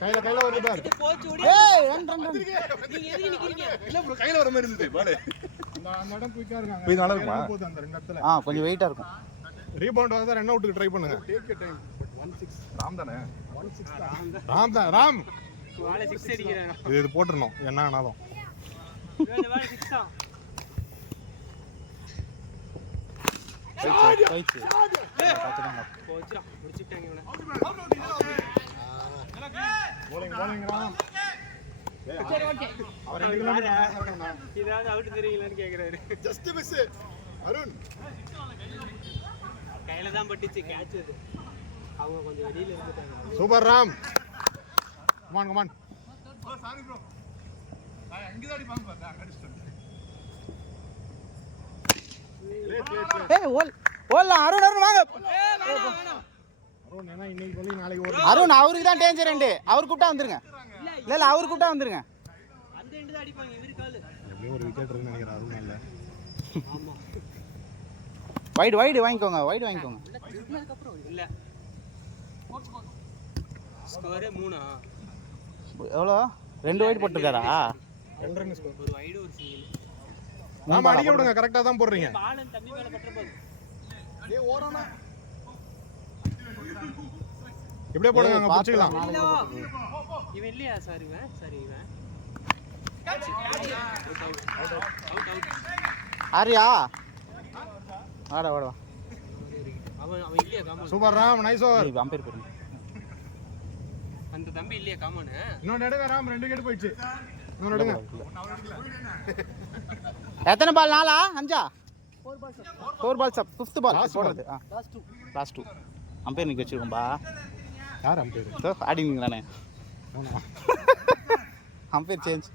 கையில வருது பாரு. ஏய் ரன் ரன் ரன். நீங்க எதுக்கு நிக்கிறீங்க? இல்ல ப்ரோ கையில வர மாதிரி இருந்துது பால். அந்த இடம் குயிக்கா இருக்காங்க. போய் நல்லா இருக்குமா? போகுது அந்த ரெண்டு இடத்துல. கொஞ்சம் வெயிட்டா இருக்கும். ரீபவுண்ட் வந்தா ரன் அவுட்க்கு ட்ரை பண்ணுங்க. Take you time. 16 ராம் தானே? 16 ராம் தான் ராம். வாளை 6 அடிக்கறானோ. இது போட்டுறணும் என்ன ஆனாலும். வேற வாளை 6 தான். போயிச்சு. போச்சுடா முடிச்சிட்டாங்க இவனை. போலிங் ராம். சரி ஓகே. அவர் 2 கிலோமீட்டர் இதாவது அவுட் தெரியலன்னு கேக்குறாரு. Just miss. அருண் கையில தான் பட்டுச்சு கேட்ச் அது. அவங்க கொஞ்சம் வெளியில இருந்துட்டாங்க. Super Ram. Come on. Oh sorry bro. நான் அங்க தான் அடிப்பாங்க பார்த்தா அங்க அடிச்சிட்டேன். ஏய் ஓல்ல அருண் வாங்க. அருண் என்ன இன்னைக்கு சொல்லி நாளைக்கு ஓடு. அருண் அவருக்கு தான் டேஞ்சர் ரெண்டு. அவர் கூப்பிட்டா வந்துருங்க. இல்ல அவர் கூப்பிட்டா வந்துருங்க. அந்த எண்ட் தான் அடிப்பாங்க இவரு கால். எப்படியோ ஒரு விக்கெட் இருக்குன்னு நினைக்கிறேன் அருண் இல்ல. ஆமா. வைடு வாங்கிக்கோங்க. வைடு வாங்கிக்கோங்க. அதுக்கு அப்புறம் இல்ல. ஸ்கோர் 3. எவ்வளோ 2 வைடு போட்டுருக்காரா? 2 run score. ஒரு வைடு ஒரு சிங்கிள். நாம அடிக்க விடுங்க கரெக்ட்டா தான் போடுறீங்க. பால் தம்பி மேல பட்டற போகுது. ஏய் ஓடணும். இப்படியே போடுங்க அங்க புடிச்சிக்கலாம். இவன் இல்லையா சார் இவன்? சரி இவன். அவுட். ஆரியா ஆடா அவன் இல்லையா common? Super Ram nice over. Ampere போடுங்க. அந்த தம்பி இல்லையா காமன்? இன்னொரு எடுங்க ராம் 2 விக்கெட் போயிடுச்சு. இன்னொரு எடுங்க. எத்தனை பால் 4 5 4 பால்ஸ் 5th பால் போடுறது. லாஸ்ட் 2 அம்பேர் நிக்க வச்சிருக்கோம்பா. யார் அம்பேர்? சோ ஆடிங்களானே. Umpire change.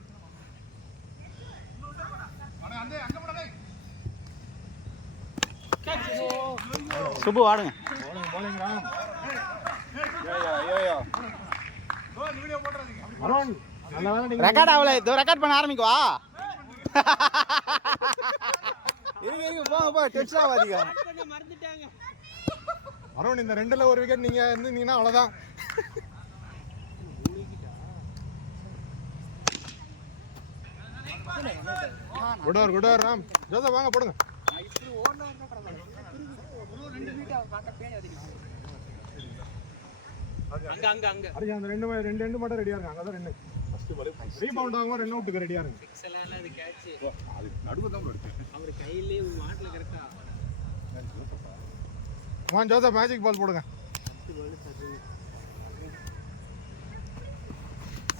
சுபு ஆடுங்க. bowling ராம். ஐயோ அருண் நல்ல வேளை நீங்க ரெக்கார்ட் ஆவல. இதோ ரெக்கார்ட் பண்ண ஆரம்பிக்கவா? இருங்க போ டென்ஷன் ஆகாதீங்க. கொஞ்சம் மறந்துட்டாங்க. அருண் இந்த 2ல ஒரு விக்கெட் நீங்க இருந்தீங்கன்னா அவ்வளவுதான். Good over Ram. ஜோசப் வாங்க போடுங்க. அங்க அடிங்க அந்த ரெண்டு எண்டு மட்டும் ரெடியா இருங்க. அங்க தான் 2 ஃபர்ஸ்ட் பால் ரீபவுண்ட் ஆகும் ரன் அவுட்க்கு ரெடியா இருங்க. எக்ஸலா அது கேட்ச். அது நடுவுல தான் இருக்கு. அவர் கையிலே மாட்ல கரெக்ட்டா. வாங்க ஜோசப் மேஜிக் பால் போடுங்க.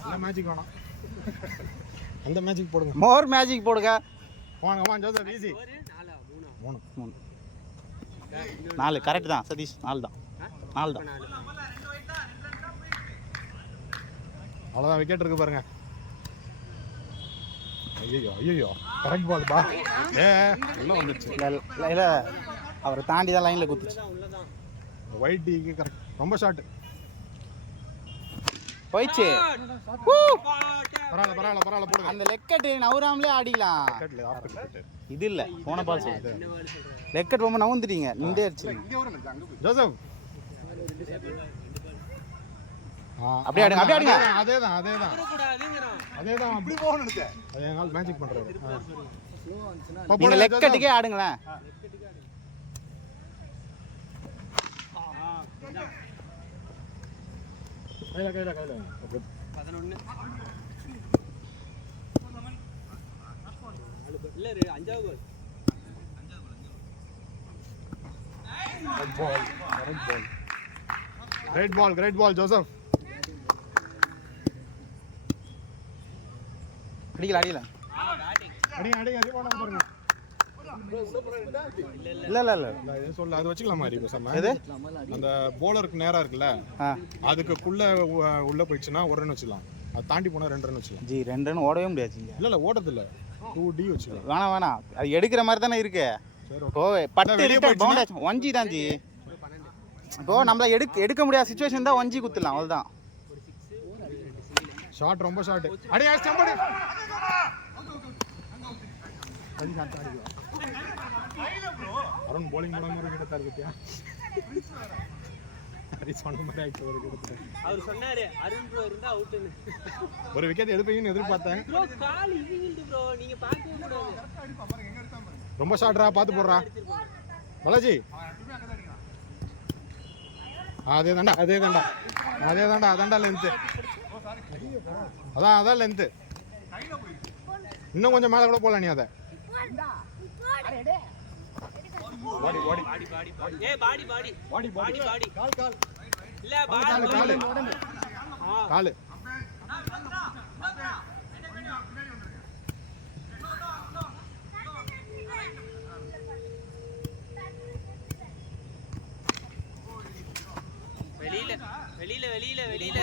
என்ன மேஜிக் வேணும்? அந்த மேஜிக் போடுங்க. மோர் மேஜிக் போடுங்க. வாங்க ஜோசப் ஈஸி. 3 4 கரெக்ட் தான் சதீஷ். 4 தான். அவ்வளவுதான் விக்கெட் இருக்கு பாருங்க. ஐயோ கரெக்ட் பால் பா. எல்லாம் வந்துச்சு. இல்ல அவரை தாண்டி தான் லைன்ல குத்துச்சு. உள்ளதான். வைட் டிக்கு கரெக்ட். ரொம்ப ஷாட். போயிச்சு. பரவாயில்ல போடுங்க. அந்த லெக்கெட் நவுராமலே ஆடிக்கலாம். விக்கெட்ல ஆஃப் விக்கெட். இது இல்ல போன பால் என்ன பால் சொல்ற? லெக்கெட் ரொம்ப நவுந்துட்டீங்க. நிண்டே அடிச்சீங்க. இங்க வர அங்க போய். ஜோசப் அப்படியே ஆடுங்க. அதேதான் கூடாதுங்கறான். அப்படி போகணும் நினைச்ச. அது எங்கால மேஜிக் பண்றாரு. நீங்க லெக்கெட்டுக்கே ஆடுங்களேன். கையில 11 இல்ல 5வது கோல். Great ball, Joseph. அடிக்கல. அடிங்க ரீபவுண்ட் பாருங்க. இல்ல இது சொல்ல அது வச்சுக்கலாமா அடி பேசாம? எது? அந்த bowlerக்கு நேரா இருக்குல்ல, அதுக்குள்ள உள்ள போயிடுச்சுனா 1 ரன் வச்சுக்கலாம். அது தாண்டி போனா 2 ரன் வச்சுக்கலாம். ஜி 2 ரன் ஓடவே முடியாது. இல்ல ஓடது இல்ல. 2D வச்சுக்கலாம். வேணாம் அது எடுக்கிற மாதிரி தானே இருக்கு. ஓ பட்டு ரிட்டர்ன் பவுண்ட் ஆச்சு. 1G தான் ஜி. இப்போ நம்மள எடுக்க முடியாத சிச்சுவேஷன் தான் 1G குத்துலாம். அவ்வளவுதான். ஷாட் ரொம்ப ஷாட். அடி ஸ்டம்படி. அருண் bowling போடாம ஒரு கிட்ட தரதுட்டியா? சொன்ன மாதிரி ஆயிடுச்சு ஒரு விக்கெட். அவர் சொன்னாரு அருண் ப்ரோ இருந்தா அவுட்னு. ஒரு விக்கெட் எடுப்பீங்கன்னு எதிர்பார்த்தேன். ப்ரோ கால் இவிங்கிட்டு ப்ரோ நீங்க பார்க்கவே கூடாது. ரொம்ப ஷார்ட்ரா பார்த்து போடுறா பாலாஜி. அதான்டா லென்த்து. அதான் லென்த்து. இன்னும் கொஞ்சம் மேலே கூட போகலாம் நீ. அதை பாடி ஏய் பாடி கால் இல்ல கால் வெளியில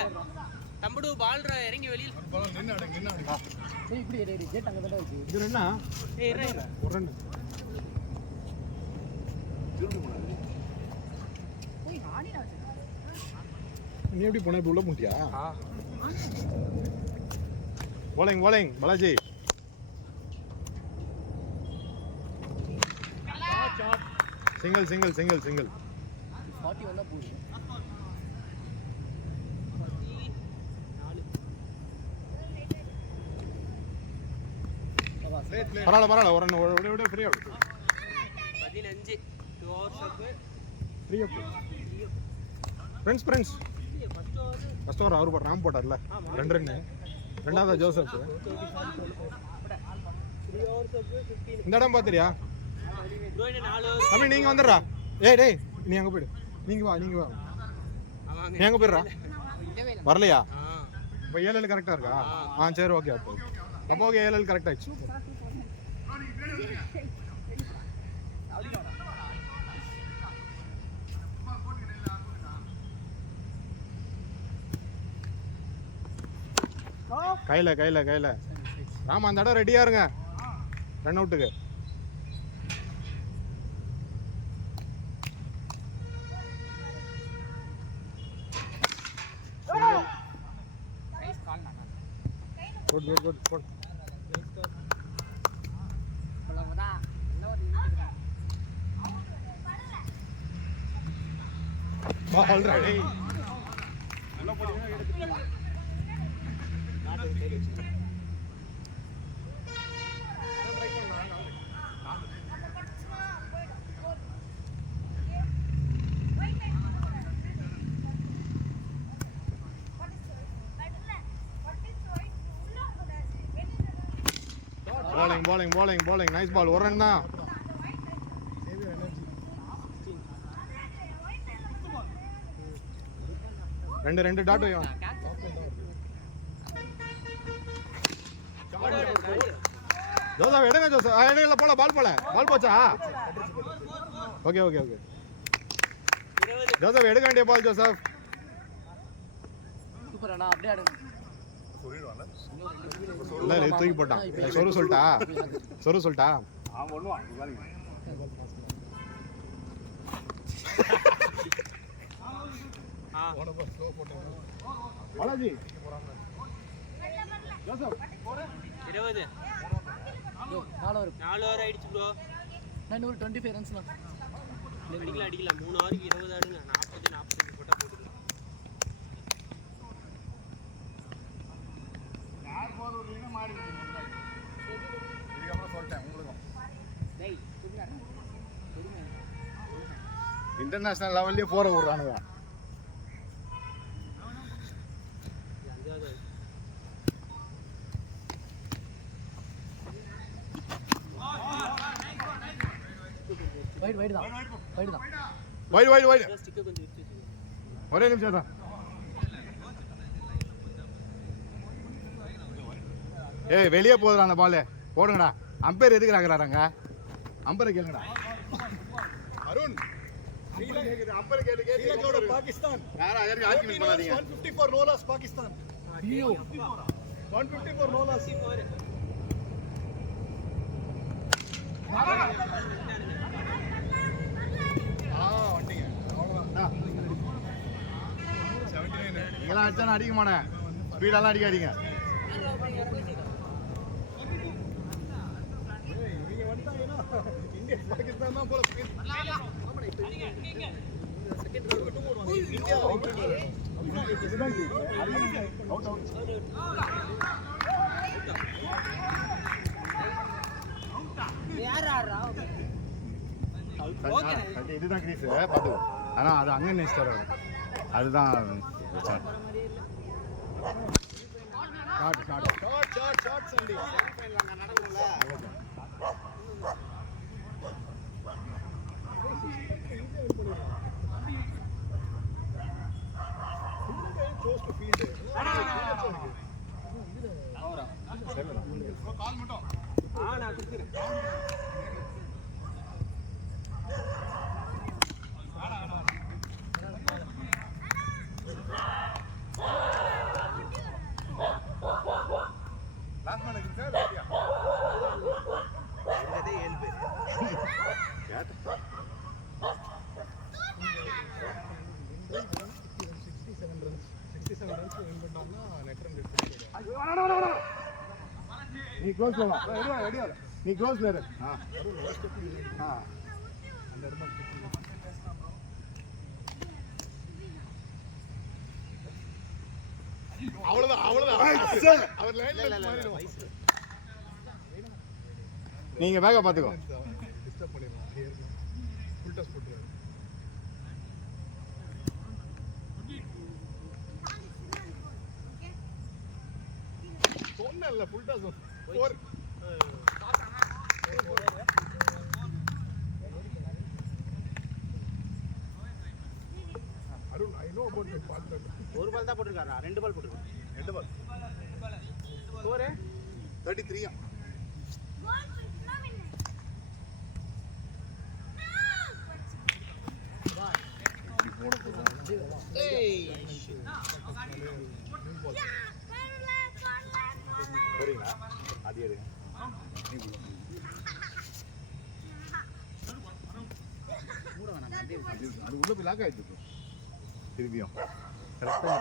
தம்படு பால்ரா இறங்கி வெளியில இது என்ன ஒரு ரன். நீ எப்படி போன இப்படி உள்ள போட்டியா? bowling பாலாஜி. சிங்கிள் 40 வந்தா போகுது. பரவாயில்ல ஒரு ரன் விட ஃப்ரீயா 15 2 ஓவர்ஸ் அப் ஃப்ரீயா ஃப்ரெண்ட்ஸ் ஃபர்ஸ்ட் ஓவர் அவர் ராம் போட்டார்ல 2 ரன். ரெண்டாவது ஜோசப். 3 ஓவர்ஸ் அப் 15. இந்த இடம் பாத்திரியா ப்ரோ என்ன 4 ஓவர் தம்பி? நீங்க வந்துடுறா. டேய் நீ அங்க போயிடு. நீங்க வா நீ அங்க போயிடுறா. வரலையா? இப்போ ஏஎல்எல் கரெக்டா இருக்கா? சரி ஓகே. அப்போ ஓகே ஏஎல்எல் கரெக்ட் ஆயிடுச்சு. கையில ராமா அந்த இடம் ரெடியா இருங்க ரன் அவுட்டுக்கு. Good ball ready. bowling nice ball. ஒரு ரன் தான். ரெண்டு டாட் வையும். ஜோசப் எடுங்க ஜோசப். எடுங்கல போல பால் போச்சா? ஓகே ஜோசப் எடுக்க வேண்டிய பால் ஜோசப். சூப்பர் அண்ணா அப்படியே ஆடுங்க. இல்ல தூக்கி போட்டான். சொரு சொல்லிட்டா பாலாஜி. ஜோசப் 20 4 ஓவர் ஆயிடுச்சு ப்ரோ. நான் ஒரு 25 ரன்ஸ் தான் அடிக்கலாம் 3 ஓவருக்கு 20 ஆடுங்க. 40 போட்டா போடுங்க. இன்டர்நேஷனல் லெவல்லே போற விடுறானுங்க. வைட் தான் ஸ்டிக் கொஞ்சம் விட்டு ஒரே நிமிஷம் தான். ஏய் வெளியே போகுதுடா அந்த பால். போடுங்கடா. அம்பையர் எதுக்கு ராக்குறாங்க? அம்பையர் கேளுங்கடா. அருண் அம்பையர் கேளு. பாகிஸ்தான் யாரா யாருக்கு ஆர்கியூமென்ட் பண்ணாதீங்க. 154 no loss பாகிஸ்தான். ஐயோ 154 no loss. வண்டிங்க அவ்வளவுதான். 79 நீங்களாம் அடிச்சா அடிக்க மாட்டேன். ஸ்பீடெல்லாம் அடிக்காதீங்க. இந்தியா பாகிஸ்தான் தான் போல. இதுதான் கிரீஸ் பார்த்துக்கோ. ஆனா அது அங்கே நெக்ஸ்ட் அதுதான் நீ க்ளோஸ் போகலாம். நீ க்ளோஸ்ல இரு. நீங்க பேக்க பாத்துக்கோ. சொன்னல full toss Arun I know about the ball. ஒரு பால் தான் போட்டுருக்காரா? 2 பால் போட்டுருக்காரு. 2 பால். ஸ்கோர் 33. போறீங்களா? அது எடு. அது உள்ள போய் லாக் ஆயிடுச்சு திரும்பியும். கரெக்டா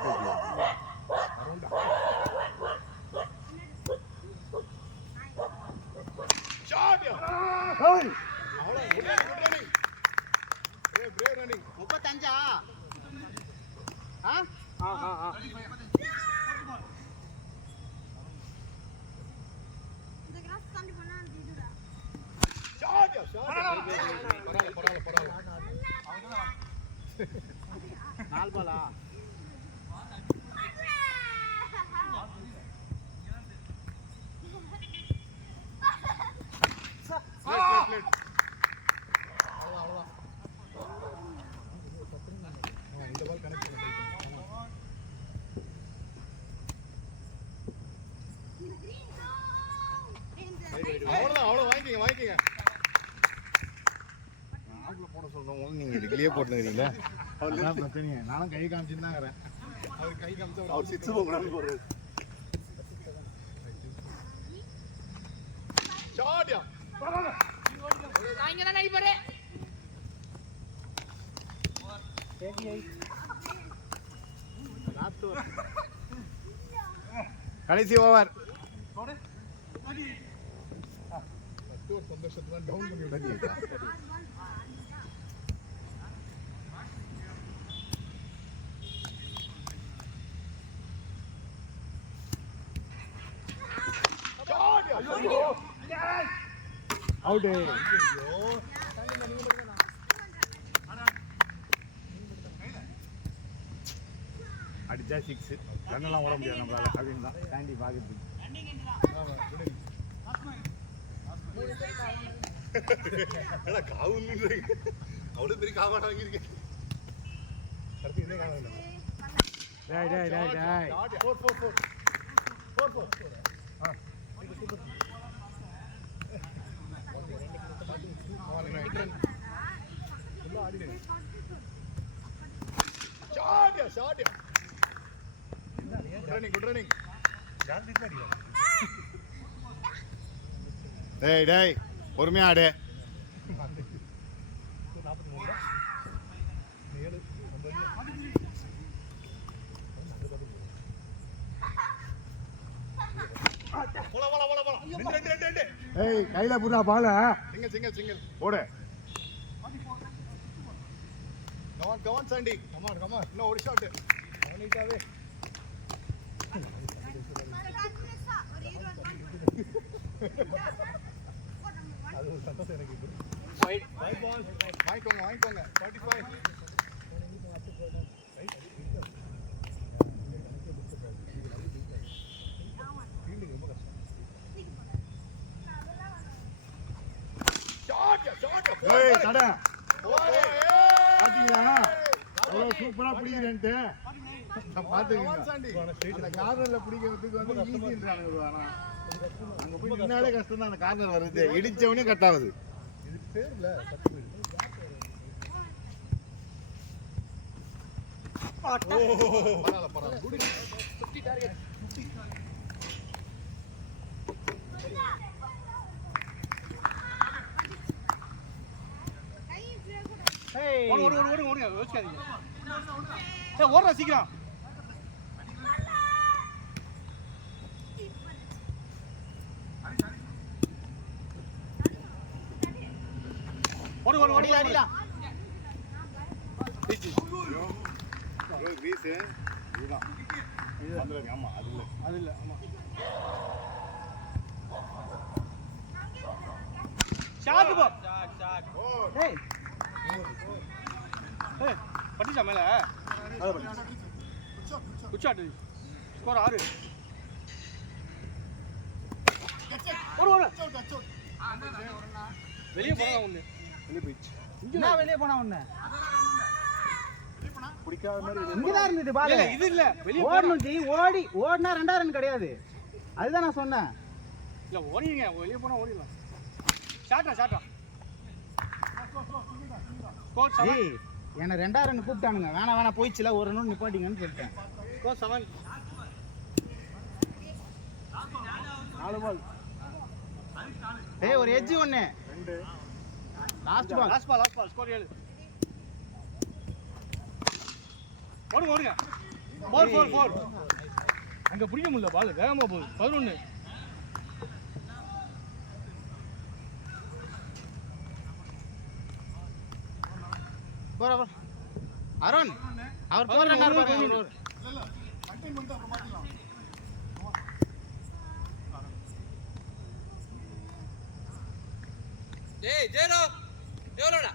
நாலு பாலா? இந்த பால் கனெக்ட் பண்ண அவ்வளோ வாங்கிக்கங்க. நாக்குல போட சொல்றவங்க நீங்க இதுலயே போட்டுக்கிறீங்களா? அதான் பிரச்சனையே. நானும் கை காமிச்சுன்னு தான் இருக்கிறேன். அவர் கை காமிச்சா அவர் சிக்ஸ் போகணும்னு போடுறது. ஷாட்யா நான் நடி போறேன். கடைசி ஓவர். சந்தோஷத்துல டவுன் பண்ணி விடாதீங்க. அவுட். அடிச்சா 6. ரன்னெல்லாம் ஓட முடியாது நம்மளால அப்படின்னு தான் தாண்டி பாக்குறது. அவ்வளோ பெரிய காவாட்டம் வாங்கியிருக்கேன். டேய் பொறுமையா ஆடு. ஏய் கையில புறா பால. சிங்கிள் போடு. கமான் சாண்டி கமான் இன்னும் ஒரு ஷாட் நீட்டாவே அது ஒரு சந்தோஷம் எனக்கு இப்போ வாங்கிக்கோங்க 45 ஏய் தட பாத்தீங்களா அவ்வளவு சூப்பரா பிடிக்கிறேன்ட்டு பாத்துக்கீங்க அந்த கார்னர்ல பிடிக்கிறதுக்கு வந்து ஈஸின்றாங்க ஆனா அங்க போய் நின்னாலே கஷ்டம் தான் அந்த கார்னர் வருது இடிச்சவனே கட் ஆகுது இது பேர்ல பரவாயில்ல குட் 50 டார்கெட் 50 ஓடுங்க யோசிக்காதீங்க. ஓடுறா சீக்கிரம். ஓடி அடிலாம். வீஸ் இதுதான் இது ஆமா அது இல்ல ஆமா ஷாட் போ ஷாட் ஏய் ஏய் பட்டிச்சா மேல அது பட்டி குச்சாட் ஸ்கோர் 6 ஓடு வெளிய போறா ஒண்ணு வெளிய போயிச்சு இங்க வெளிய போனா ஒண்ணு பிடிக்காத மாதிரி இங்க தான் இருந்தது பால் இது இல்ல வெளிய ஓடணும் ஜி ஓடினா 2 ரன் கிடையாது அதுதான் நான் சொன்னேன் இல்ல ஓடிங்க வெளிய போனா ஓடிடலாம் ஷாட்டா ஸ்கோர் 7 என்ன 2 ரன் கூப்பிட்டானுங்க வேணா போயிச்சுல ஒரு ரன் நிப்பாட்டிங்கன்னு சொல்லிட்டேன் ஸ்கோர் 7 4 பால் ஏய் ஒரு எட்ஜ் ஒண்ணு 2 லாஸ்ட் பால் ஸ்கோர் 7 ஓடுங்க 4 அங்க பிடிக்க முடியல பால் வேகமா போகுது 11 போற அருண் அவர் போறாங்க பாருங்க இல்ல கண்டினியூ பண்ணிட்டு அப்புறம் பாத்துக்கலாம் டேய் ஜெரோ எவ்வளோடா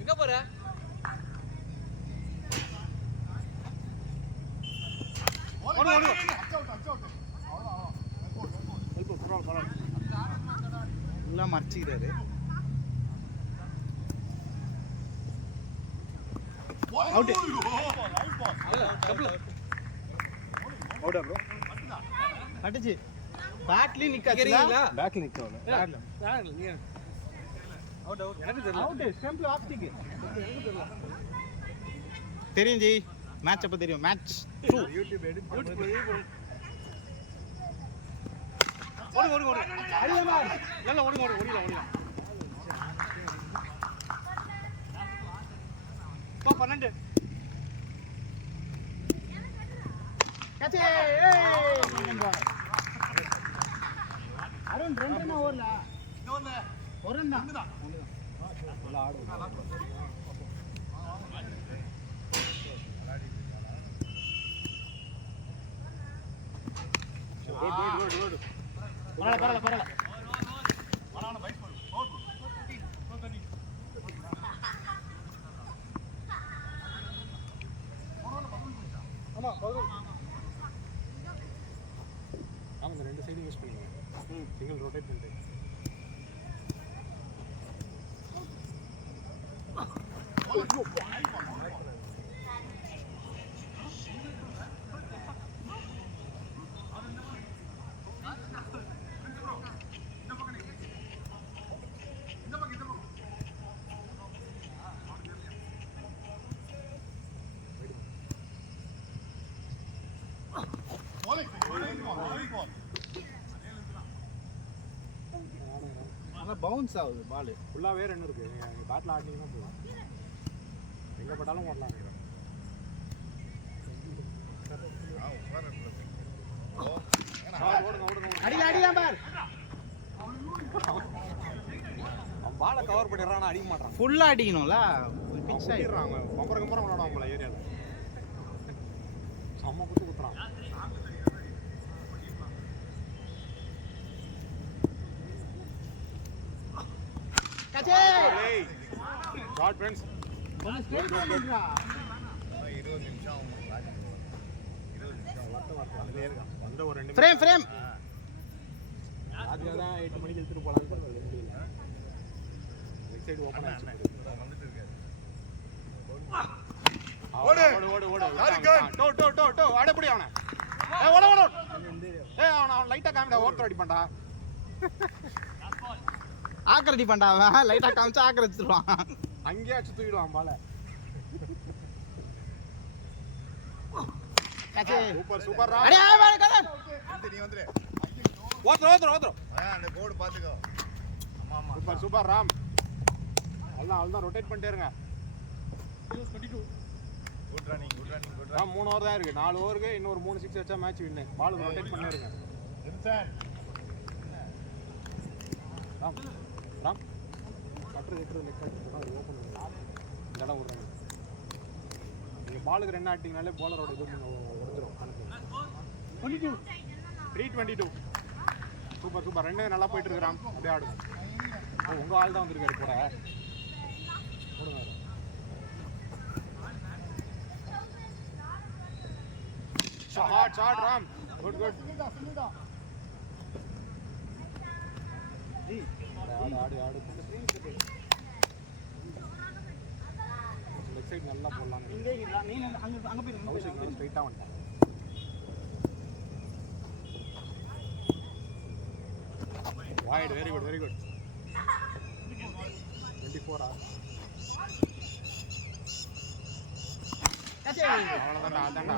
எங்க போற ஓடு எல்லாம் மறைச்சிக்கிறாரு அவுட் அவுட் ப்ரோ அடிச்சு பேட்லி நிக்கறீங்களா பேக்ல நிக்கணும் பேட்ல நீ அவுட் எனக்கு தெரியல அவுட் ஸ்டெம்ப்ல ஆப்டிக் எனக்கு தெரியல தெரியும் ஜி மேட்ச் அப்ப தெரியும் மேட்ச் யூடியூப் எடிட் ஓடு அடியமா நல்ல ஓடிலாம் போ 12 கச்சே ஏய் அருண் 2 னா ஓடல இன்னொன்னு ஒரு ரன் தான் நல்லா ஆடு ஓடு பரவாயில்ல மனான பைக் போடு தண்ணி ஆமா 11 ஆமா இந்த ரெண்டு சைடும் யூஸ் பண்ணுங்க சிங்கிள் ரொட்டேட் பண்ணிட்டு ஆனா பவுன்ஸ் ஆகுது பால் ஃபுல்லாவே ரன் இருக்கு நீங்க பேட்ல ஆடுனீங்கன்னா போதும் எங்க பட்டாலும் ஓடலாம் அடிலாம் பார் அவன் பாலை கவர் பண்ணிடுறான், அடிக்க மாட்டான். ஃபுல்லா அடிக்கணும்ல பிச் ஆகி பண்ணிடுறாங்க. கம்பரம் விளையாடுவான் போல ஏரியாவில். செம்ம குத்து குத்துறான். Short friends. 20 நிமிஷம் ஆகும். 20 நிமிஷம் வரட்டே இருக்கான். வந்த ஒரு 2 ஃப்ரேம் ஃப்ரேம் ராஜா தான் 8 மணிக்கு எடுத்துட்டு போலான்னு லெஃப்ட் சைடு ஓபன் ஆயிடுச்சு. வந்துட்டு இருக்காரு. ஓடு ஓடு ஓடு டோ டோ டோ டோ அடப்புடி அவனை. ஏய் ஓடு ஓடு. ஏய் அவன் லைட்டா காமிடா, ஓவர் அடிப்பான்டா. ஆக்கரடி பண்றான் லைட்டா காமிச்சு ஆக்கரடிச்சிடுவான். அங்கேயே அடிச்சு தூக்கிடுவான் பாலை. சூப்பர் சூப்பர் ரா. அடே ஆ கலன் நீ வந்துரு. ஓத்ரோ ஓத்ரோ ஓத்ரோ. அந்த கோடு பாத்துக்கோ. ஆமா ஆமா. Super super Ram. அவ்வளவுதான் ரொட்டேட் பண்ணிட்டே இருங்க. Good running good running good Ram 3 over தான் இருக்கு. 4 ஓவருக்கு இன்னொரு 3 6 வச்சா மேட்ச் வின்னு. பால் ரொட்டேட் பண்ணே இருங்க. Ram Ram cutter cutter leg cutter open பண்ணுங்க. இந்த இடம் விடுறாங்க. நீங்க பாலுக்கு ரன் ஆட்டிங்கனாலே bowler-ஓட இது உடைஞ்சிரும் கணக்கு. 322. Super super. ரெண்டு நல்லா போயிட்டு இருக்கு ராம். அப்படியே ஆடுங்க. உங்க ஆள் தான் வந்திருக்காரு கூட. போடுங்க. Shot shot Ram. Good good. ஆடு ஆடு ஆடு. லெஃப்ட் சைடு நல்லா போடலாம். நீ அங்க போய் கௌஷிக் ஸ்ட்ரைட்டா வந்துட்டான். Wide, very good, very good. 24 hours.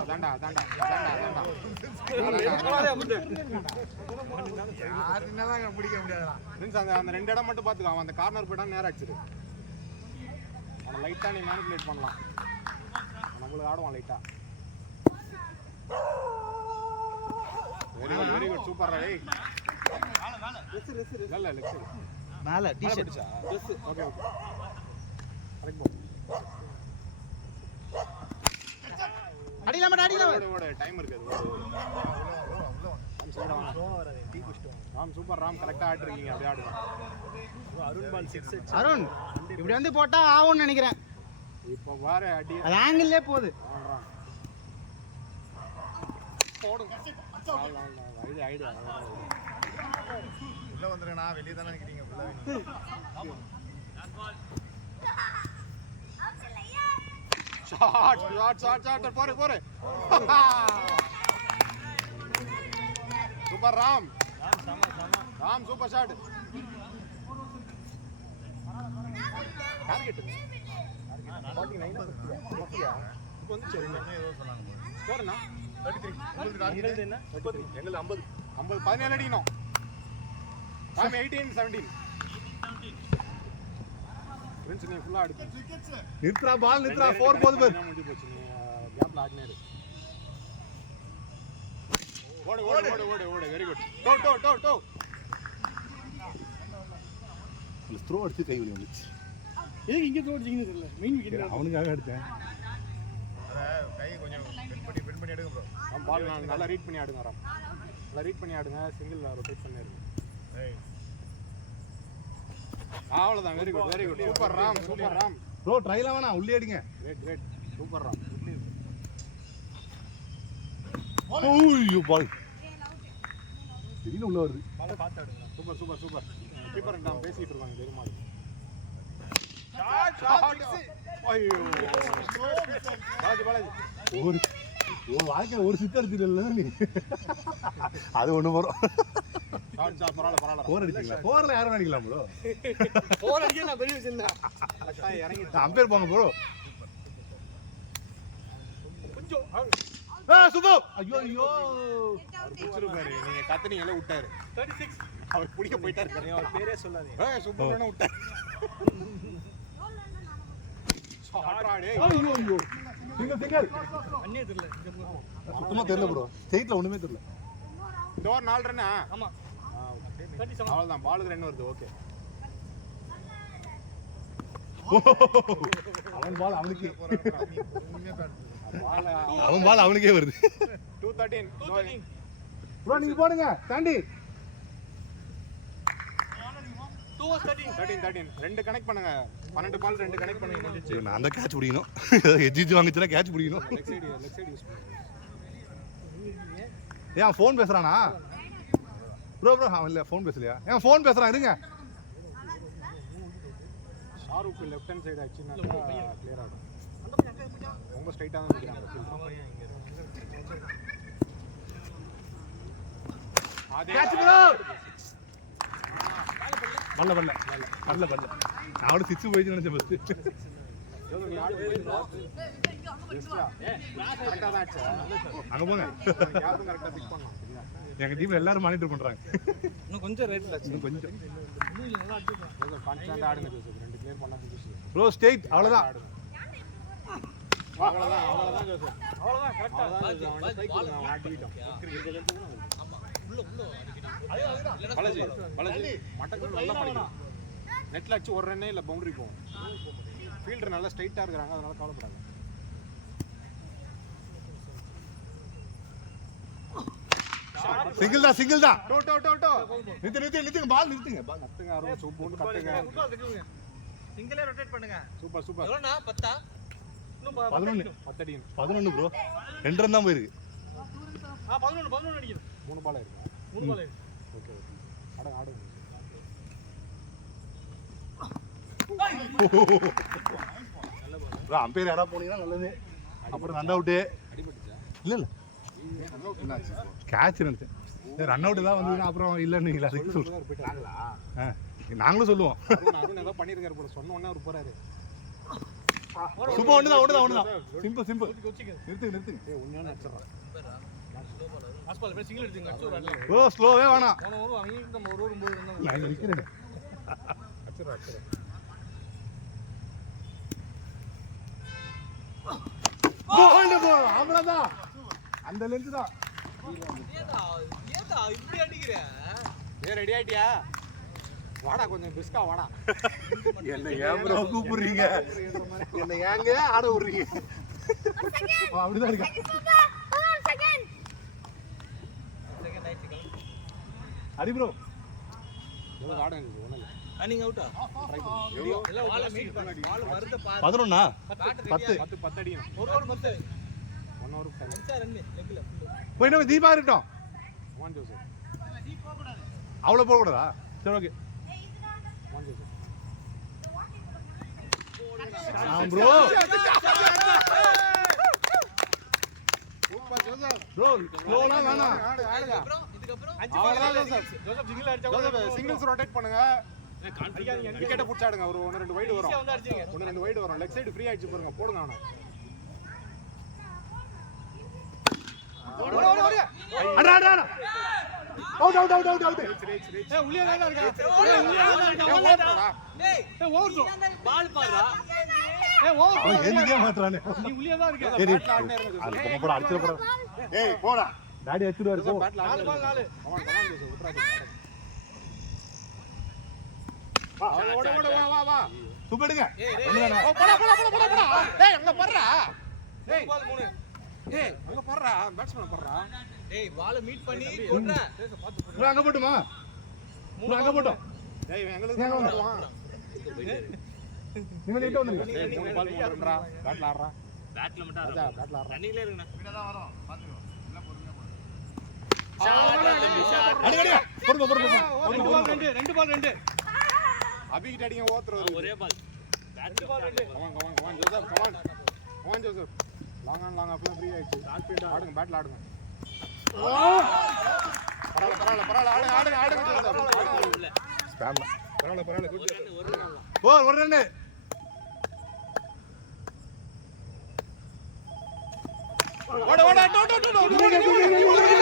அதான்டா. யாருன்னால பிடிக்க முடியாதுடா. மீன்ஸ் அந்த 2 இடம் மட்டும் பாத்துக்கோ. அவன் அந்த கார்னர் போய்டா நேரா அடிச்சிரு. அவன் லைட்டா நீ மேனிபுலேட் பண்ணலாம். நம்மளுக்கு ஆடுவான் லைட்டா. வெரி குட் சூப்பர் ரா. ஏய் இல்ல லெஃப்ட் சைடு மேல டி-ஷர்ட் ஓகே ஓகே கரெக்ட் போ. அடிலாம் ஓடு டைம் இருக்கு. ராம் சூப்பர் ராம் கரெக்டா ஆட் இருக்கீங்க. அப்படியே ஆடுங்க. அருண் பால் 6 அருண் இப்படி வந்து போட்டா ஆவும்னு நினைக்கிறேன். இப்போ வார அடி அது ஆங்கிள்லே போகுது. போடுங்க. ஐடியா உள்ள வந்துருங்கண்ணா. வெளியே தானே நிக்கிறீங்க. உள்ள shot four. Super Ram. Ram super shot. Target 49 இப்போ வந்து சரி ஏதோ சொன்னாங்க. ஸ்கோர் என்ன? 33. உங்களுக்கு டார்கெட் என்ன? 30. எங்களுக்கு 50. 17 அடிக்கணும். ராம் 18 17. ஃப்ரெண்ட்ஸ் நீ ஃபுல்லா அடிச்சு நித்ரா பால் நித்ரா 4 போது பாரு. முடிஞ்சு போச்சு. நீ கேப்ல ஆடினாரு. ஓடு வெரி குட். டோ த்ரோ அடிச்சு கை வலி வந்துச்சு. ஏய் இங்க த்ரோ அடிச்சீங்கன்னு தெரியல. மெயின் விக்கெட் அவனுக்காக அடிச்சேன். அத கை கொஞ்சம் பெண்ட் பண்ணி எடுங்க ப்ரோ. ராம் பால் நல்லா ரீட் பண்ணி ஆடுங்க ராம். நல்லா ரீட் பண்ணி ஆடுங்க. சிங்கிள் ரொட்டேட் பண்ணிரு. ஏய் அவ்வளவுதான். Very good super Ram. Bro ட்ரைல வேணா உள்ளே அடிங்க. Great super Ram. ஓய்யோ பால் திடீர்னு உள்ள வருது. பால பாத்து ஆடுங்க. சூப்பர் கீப்பர் நான் பேசிட்டு இருக்காங்க தெரியுமா? ஷாட் ஐயோ பாலாஜி ஒரு வாழ்க்கையில ஒரு சித்து அடிச்சிடல நீ. அது ஒண்ணு வரும். ஷாட் பரவாயில்ல. போர் அடிச்சீங்களா? போர்ல யாரும் அடிக்கலாம் ப்ரோ. போர் அடிக்க நான் பெரிய விஷயம் இல்ல. கரெக்ட்டா இறங்கி அம்பேர் போங்க ப்ரோ. கொஞ்சம் சூப்பர். ஐயோ புடிச்சிரு பாரு. நீங்க கத்துனீங்கல விட்டாரு. 36 அவர் புடிக்க போயிட்டாரு. அவர் பேரே சொல்லாதீங்க. ஏய் சூப்பர்னு விட்டாரு. ஷாட் ராடே. ஐயோ சிங்கிள் அண்ணே தெரியல. சுத்தமா தெரியல ப்ரோ. ஸ்ட்ரைட்ல ஒண்ணுமே தெரியல. இந்த ஓவர் 4 ரன்னா. ஆமா. அவ்வளவுதான் பாலுக்கு ரன் வருது ஓகே அவன் பால் அவனுக்கே பால் அவன் பால் அவனுக்கே வருது 213 ப்ரோ நீங்க போடுங்க தாண்டி 13 ரெண்டு கனெக்ட் பண்ணுங்க 12 பால் ரெண்டு கனெக்ட் பண்ணுங்க முடிஞ்சிச்சு நான் அந்த கேட்ச் பிடிக்கணும் எஜ்ஜிச்சு வாங்கிச்சுனா கேட்ச் பிடிக்கணும் லெக் சைடு யூஸ் பண்ணுங்க ஏன் ஃபோன் பேசுறானா ப்ரோ அவன் இல்ல ஃபோன் பேசலையா ஏன் ஃபோன் பேசுறான் இருங்க ஷாருக் லெஃப்ட் ஹேண்ட் சைடு ஆச்சுன்னா கிளியர் ஆகும் ரொம்ப ஸ்ட்ரைட்டா தான் நிக்கிறாங்க கேட்ச் ப்ரோ பல்ல நான் அவரு 6 போயிச்சு நினைச்சேன் ஃபர்ஸ்ட் நீ ஆடு கரெக்டா தான் ஆச்சு அங்க போங்க யாரும் கரெக்டா பிக் பண்ணலாம் எங்க டீம்ல எல்லாரும் மானிட்டர் பண்றாங்க இன்னும் கொஞ்சம் ரேட்ல இன்னும் கொஞ்சம் கான்ஸ்டன்ட் ஆடுங்க ஜோசப் ரெண்டு கிளியர் பண்ணா முடிஞ்சிச்சு ப்ரோ ஸ்டேட் அவ்வளவுதான் அவ்வளவுதான் ஜோசப் அவ்வளவுதான் கரெக்ட்டா அவன் ஸ்ட்ரைக் அவன் ஆட்டிட்டான் பாலாஜி மட்டக்கு நல்லா படிக்கும் நெட்ல அடிச்சு ஒரு ரன்னே இல்ல பவுண்டரி போகும் ஃபீல்டர் நல்லா ஸ்ட்ரைட்டா இருக்காங்க அதனால கவலைப்படாத சிங்கிள் தான் டோ டோ டோ டோ நிறுத்துங்க பால் நிறுத்துங்க கத்துங்க அருண் சூப்பர் கத்துங்க சிங்கிளே ரொட்டேட் பண்ணுங்க சூப்பர் சூப்பர் எவ்வளோண்ணா 10 இன்னும் 11 10 அடி 11 ப்ரோ 2 ரன் தான் போயிருக்கு 11 அடிக்குது 3 பால் இருக்கு 3 பால் இருக்கு ஓகே ஆடுங்க ப்ரோ அம்பையர் யாரா போனீங்கன்னா நல்லது அப்புறம் ரன் அவுட் அடிபட்டுச்சா இல்ல கேட்ச் நினைச்சேன் ரன் அவுட் தான் வந்ததுன்னா அப்புறம் இல்லன்னு அதுக்கு சொல்றேன் நாங்களும் சொல்லுவோம் அருண் ஏதோ பண்ணிருக்காரு போல சொன்ன உடனே அவர் போறாரு சூப்பர் ஒண்ணுதான் சிம்பிள் நிறுத்துங்க ஏய் உண்மையான அடிச்சறான் ஆஸ்பால் போய் சிங்கிள் எடுத்துங்க அடிச்சு ஒரு ரன் ஓ ஸ்லோவே வேணாம் போன ஓவர் அவங்க நம்ம ஒரு ஓவர் 9 ரன் நான் நிக்கிறேன் அடிச்சறான் அவ்வளவுதான் அந்த லென்த் தான் ஏதா இப்படி அடிக்கிற ஏய் ரெடி ஆயிட்டியா வாடா கொஞ்சம் பிஸ்கா வாடா என்ன ஏன் ப்ரோ கூப்பிடுறீங்க என்ன ஏங்க ஆட விடுறீங்க அப்படிதான் இருக்கா அடி ப்ரோ எவ்வளவு ஆடுங்க இது ஒண்ணு ரன்னிங் அவுட்டா ட்ரை பண்ணு எல்லாம் பால் மீட் பண்ணி பால் வருது 11 10 அடியும் ஒரு ஓவர் 10 1 ஓவர் 10 ரன் லெக்ல போய் நம்ம தீபா இருக்கட்டும் ஒன் ஜோசப் அவ்வளவு போக கூடாதா சரி okay one Joseph bro super Joseph bro ஸ்லோலாம் வேணாம் ஆடுங்க இதுக்கு அப்புறம் அவ்வளவுதான் ஜோசப் சிங்கிள் அடிச்சா ஜோசப் சிங்கிள்ஸ் ரொட்டேட் பண்ணுங்க விக்கெட்ட புடிச்சாடுங்க ஒரு 1-2 வைடு வரும் வந்து அடிச்சீங்க 1-2 வைடு வரும் லெக் சைடு ஃப்ரீ ஆயிடுச்சு பாருங்க போடுங்க அவனை அட அவுட் ஏய் உள்ளே தான் இருக்கா டேய் ஓவர் பால் பாருடா ஏய் ஓவர் அவன் எந்திரிக்க மாட்டானே நீ உள்ளே தான் இருக்க ஏய் பேட்ல ஆடுனே இருங்க அது பொம்மை போட அடிச்சு போற ஏய் போடா டாடி அடிச்சுடுவாரு போ ஜோசப் பேட்ல 4 பால் 4 கமான் ஜோசப் விட்றாதீங்க ஓட வா சூப்படுங்க ஓ போடா டேய் அங்க பறடா டேய் பால் 3 டேய் அங்க பறடா பேட்ஸ்மேன் பறடா டேய் பால் மீட் பண்ணி போடுறா ப்ரோ அங்க போட்டுமா ப்ரோ அங்க போட்டோம் டேய் எங்களுக்கு வருவான் நீங்க லேட்டா வந்தீங்க டேய் 3 பால் 3 ரன்டா பேட்ல ஆடுறா பேட்ல மட்டும் அத ஆடுறா பேட்ல ஆடுறா ரன்னிங்ல இருக்குண்ணா அடி 2 பால் 2 அபிகிட்ட அடிங்க ஓத்துறது ஒரே ball bat ball come on Joseph come on Joseph long on long ஆஃப்ல ஃப்ரீ ஆயிடுச்சு ஆடுங்க பேட்ல ஆடுங்க பரவாயில்ல ஆடுங்க ஜோசப் இல்ல ஸ்பாம் பரவாயில்ல குட் ஒரு ரன் ஓட டோ